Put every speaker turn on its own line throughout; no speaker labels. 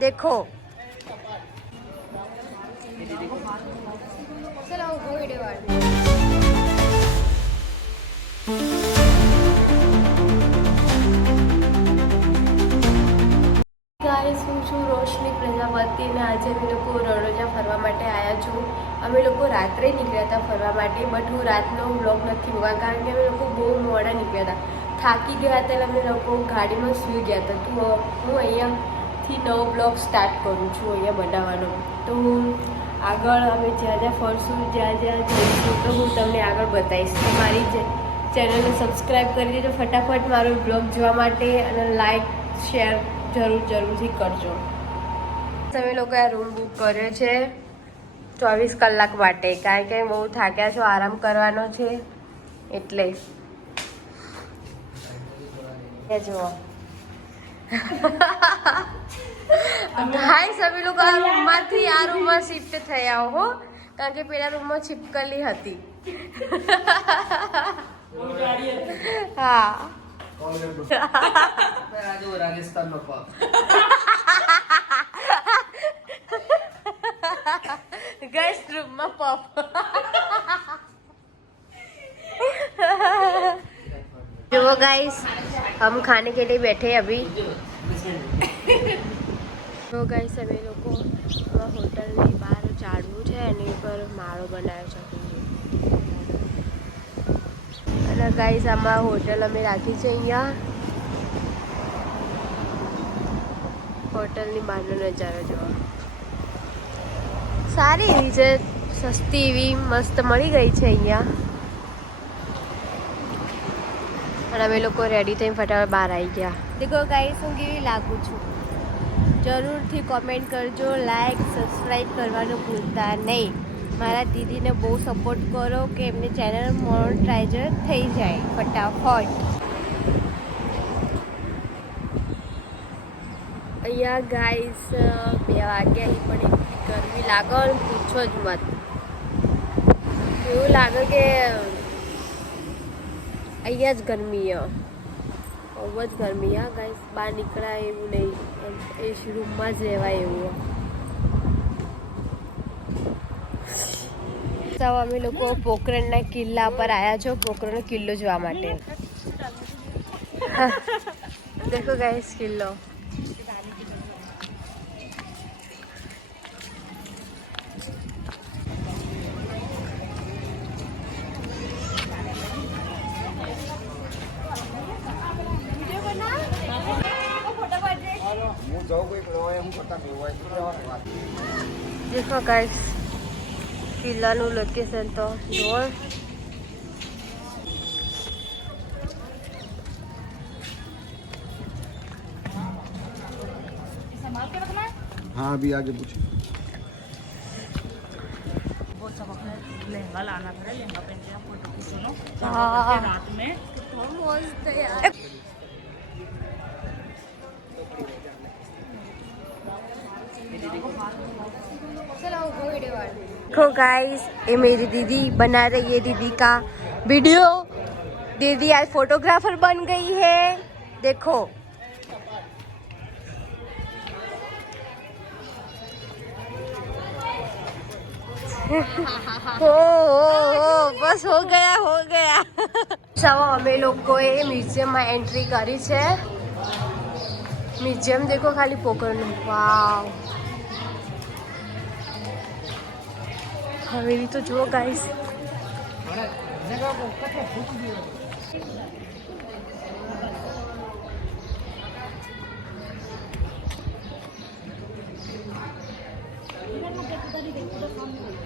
देखो चलो वो वीडियो ગાઈસ હું છું રોશની પ્રજાપતિ અને આજે અમે લોકો રણોજા ફરવા માટે આવ્યા છું અમે લોકો રાત્રે નીકળ્યા હતા ફરવા માટે બટ હું રાતનો બ્લોગ નથી મૂકા કારણ કે અમે લોકો બહુ મોડા નીકળ્યા હતા થાકી ગયા હતા એટલે અમે લોકો ગાડીમાં સૂઈ ગયા હતા તો હું અહીંયાથી નવો બ્લોગ સ્ટાર્ટ કરું છું અહીંયા બનાવવાનો. તો હું આગળ અમે જ્યાં જ્યાં ફરશું, જ્યાં જ્યાં જઈશું, તો હું તમને આગળ બતાવીશ. તો મારી ચેનલને સબસ્ક્રાઈબ કરી દેજો ફટાફટ મારો બ્લોગ જોવા માટે અને લાઈક શેર જરૂર, જરૂરથી કરજો. તમે લોકોએ આ રૂમ બુક કર્યો છે ચોવીસ કલાક માટે. કારણ કે બહુ થાક્યા છો, આરામ કરવાનો છે. એટલે જુઓ. હાય સભી લોકો આ રૂમમાંથી આ રૂમમાં શિફ્ટ થયા હો કારણ કે પેલા રૂમમાં છિપકલી હતી. હા.
રાજસ્થાનનો પફ
ગેસ્ટ રૂમમાં પફ वो गाइस हम खाने के लिए बैठे अभी તો ગાઈસ અમે લોકો હોટલની બહાર ચાડવું છે, એની ઉપર માળો બનાવ્યો છે અને ગાઈસ આમાં હોટલ અમે રાખી છે અહીંયા. હોટલની બહારનો નજારો જોવા. સારી એવી છે, સસ્તી એવી, મસ્ત મળી ગઈ છે અહીંયા. અને અમે લોકો રેડી થઈને ફટાફટ બહાર આવી ગયા. દેખો ગાઈસ હું કેવી લાગુ છું. જરૂરથી કોમેન્ટ કરજો લાઈક સબસ્ક્રાઈબ કરવાનું ભૂલતા નહીં. મારા દીદીને બહુ સપોર્ટ કરો કે એમની ચેનલ મોનટાઈઝર થઈ જાય, ફટાફટ. અહીંયા ગાઈસ બે વાગ્યા પણ એટલી ગરમી લાગે પૂછો જ મત. એવું લાગે કે અહીંયા જ ગરમી બહુ જ ગરમી હા ગાઈસ બહાર નીકળાય એવું નહીં. એમ એ રૂમમાં જ રહેવાય એવું તો અમે લોકો પોખરણના કિલ્લા પર આવ્યા છો પોખરણનો કિલ્લો જોવા માટે. દેખો ગાઈસ કિલ્લો. દેખો ગાઈસ કિલ્લાનું લોકેશન તો જુઓ
हाँ अभी आगे पूछो
वो सब अपने लहंगा लाना था लहंगा पहन के आप फोटो खींचो लो
हाँ।
रात में
देखो गाइस ये मेरी दीदी बना रही है दीदी का वीडियो दीदी आज फोटोग्राफर बन गई है देखो हो हो हो બસ હો ગયા હો ગયા ચાલો અમે લોકોએ મ્યુઝિયમમાં એન્ટ્રી કરી છે મ્યુઝિયમ દેખો ખાલી પોકરનું વાવ હવેલી તો જુઓ ગાઈસ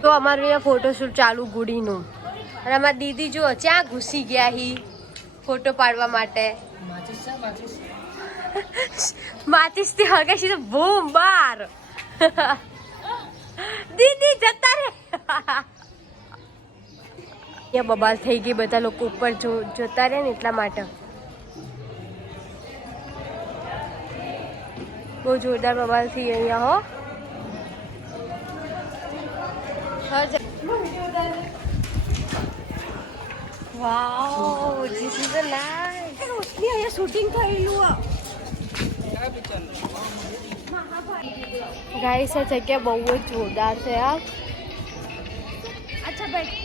તો અમારું અહીંયા ફોટોશૂટ ચાલુ ગુડીનું. અને અમારી દીદી જુઓ ક્યાં ઘૂસી ગયા હી ફોટો પાડવા માટે. માચીસથી હગે તો બૂમ બાર. દીદી જતા રે અહીંયા બબાલ થઈ ગઈ બધા લોકો ઉપર જો જોતા રહે ને એટલા માટે. બહુ જોરદાર બબાલ થઈ અહીંયા હો. Wow this is a nice અહીંયા શૂટિંગ થયેલું ગાઈસ આ જગ્યા બહુ જ જોરદાર છે આ
અચ્છા ભાઈ.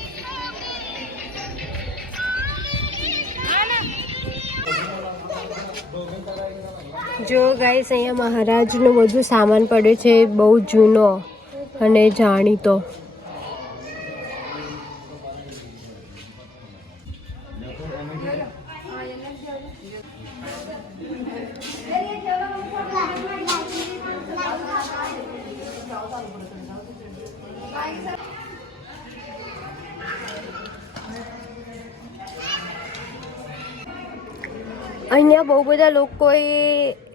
જો ગાઈસ અહીંયા મહારાજનો બધું સામાન પડ્યો છે બહુ જૂનો અને જાણીતો. અહીંયા બહુ બધા લોકોએ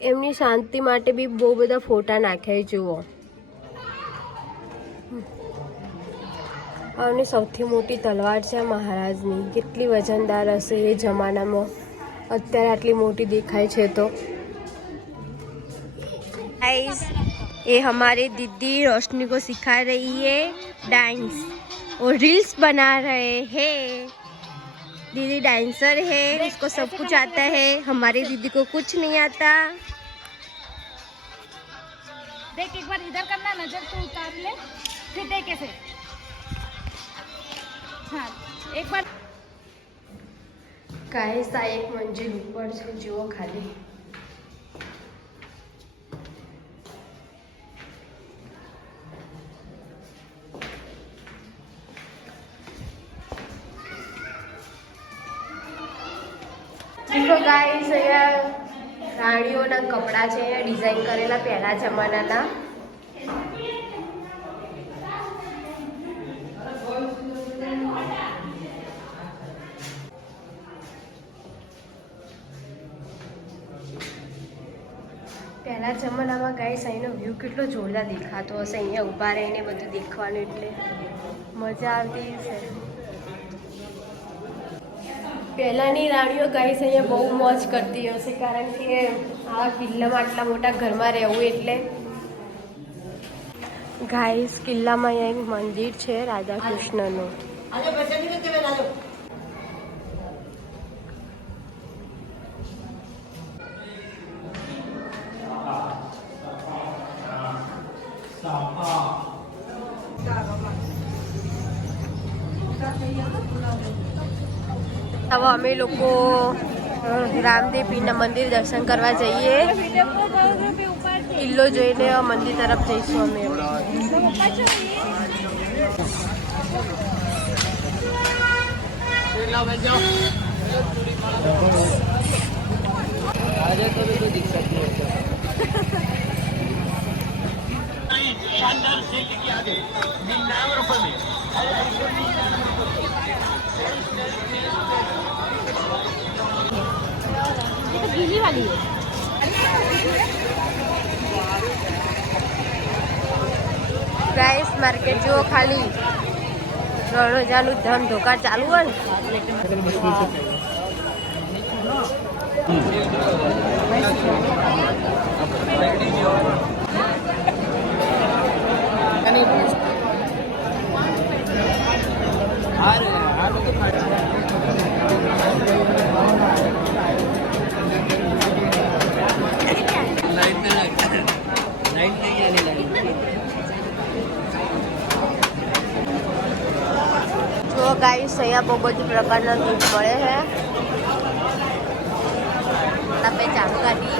એમની શાંતિ માટે બી બહુ બધા ફોટા નાખ્યા જુઓ. અને સૌથી મોટી તલવાર છે મહારાજની. કેટલી વજનદાર હશે એ જમાનામાં. અત્યારે આટલી મોટી દેખાય છે તો. એ અમારી દીદી રોશની કો સિખા રહી હે. ડાન્સ રીલ્સ બના રહે હે. दीदी डांसर है उसको सब कुछ आता है। हमारे दीदी को कुछ नहीं आता।
देख एक बार इधर करना नज़र तो उतार ले। फिर देखे से हाँ एक बार।
काय एक मंजिल ऊपर से जो खाली। તો ગાઈસ અહીંયા રાણીઓના કપડાં છે, અહીંયા ડિઝાઇન કરેલા પહેલા જમાનાના. પહેલા જમાનામાં ગાઈસ અહીંનો વ્યૂ કેટલો જોરદાર દેખાતો હશે. અહીંયા ઊભા રહીને બધું દેખવાનું એટલે મજા આવતી છે પહેલાંની રાણીઓ ગાઈસ અહીંયા બહુ મોજ કરતી હશે કારણ કે આ કિલ્લામાં આટલા મોટા ઘરમાં રહેવું એટલે. ગાઈસ કિલ્લામાં અહીંયા એક મંદિર છે રાધા કૃષ્ણનું હવે અમે લોકો રામદેવીના મંદિર દર્શન કરવા જઈએ. કિલ્લો જોઈને મંદિર તરફ જઈશું અમે.
શાનદાર गीली वाली है
પ્રાઇસ માર્કેટ જુઓ ખાલી રણોજાનું ધમ ધોકાર ચાલુ હોય ને અહીંયા બહુ બધું પ્રકારના દૂધ મળે છે. તમે કાઢી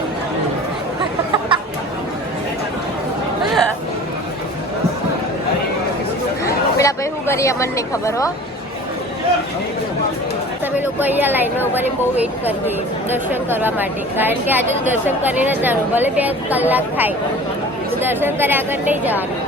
પેલા ભાઈ શું કરીએ? મને નહીં ખબર, હો. તમે લોકો અહીંયા લાઈનમાં ઊભા રહીને બહુ વેઇટ કરીએ, દર્શન કરવા માટે. કારણ કે આજે દર્શન કરીને જ જવાનું, ભલે બે કલાક થાય દર્શન કર્યા આગળ નહીં જવાનું.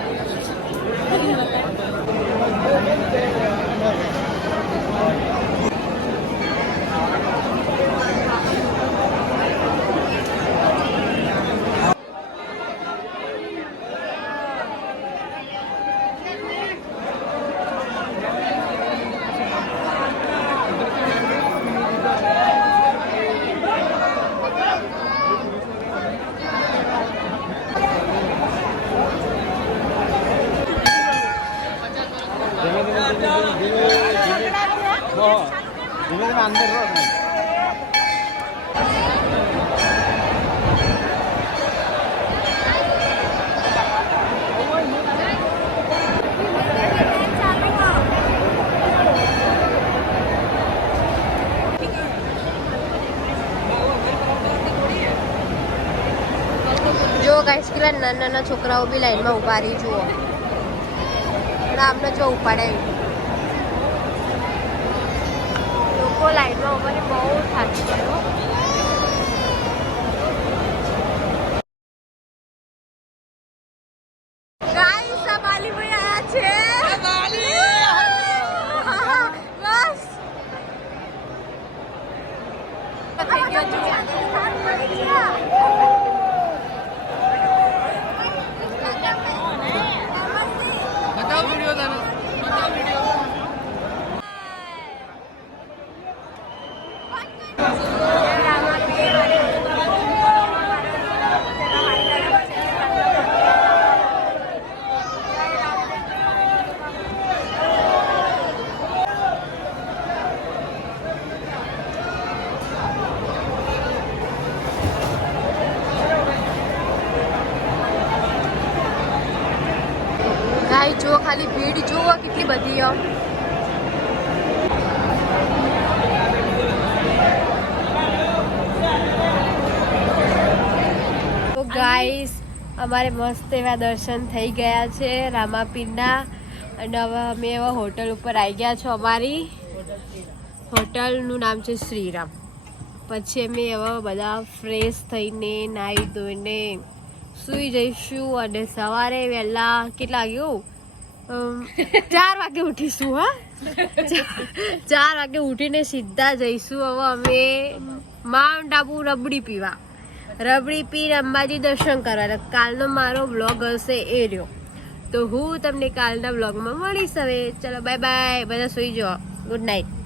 જો ગાઈસ કેટલા નાના નાના છોકરાઓ બી લાઈનમાં ઊભા રહી જુઓ. પણ આમને જો ઉપાડે લોકો લાઈનમાં ઊભા બહુ થાકી છે હો. Guys, આ બાલીભાઈ આયા છે બસ થઈ ગયો જુઓ.
બતાવો વીડિયો તમે બતાવો વીડિયો
ગાય જુઓ ખાલી ભીડ જુઓ કેટલી બધી હો તો ગાઈસ અમારે મસ્ત એવા દર્શન થઈ ગયા છે, રામાપીરના. અને હવે અમે એવા હોટલ ઉપર આવી ગયા છો અમારી. હોટલનું નામ છે શ્રીરામ. પછી અમે એવા બધા ફ્રેશ થઈને, નાહી ધોઈને સૂઈ જઈશું અને સવારે વહેલા કેટલા વાગ્યું ચાર વાગે ઉઠીશું, હા? ચાર વાગે ઉઠીને સીધા જઈશું. હવે અમે માઉન્ટ આબુ રબડી પીવા. રબડી પીર અંબાજી દર્શન કરવા. કાલનો મારો બ્લોગ હશે એ રહ્યો. તો હું તમને કાલના બ્લોગમાં મળીશ હવે. ચલો બાય બાય બધા સુઈ જાઓ. Good night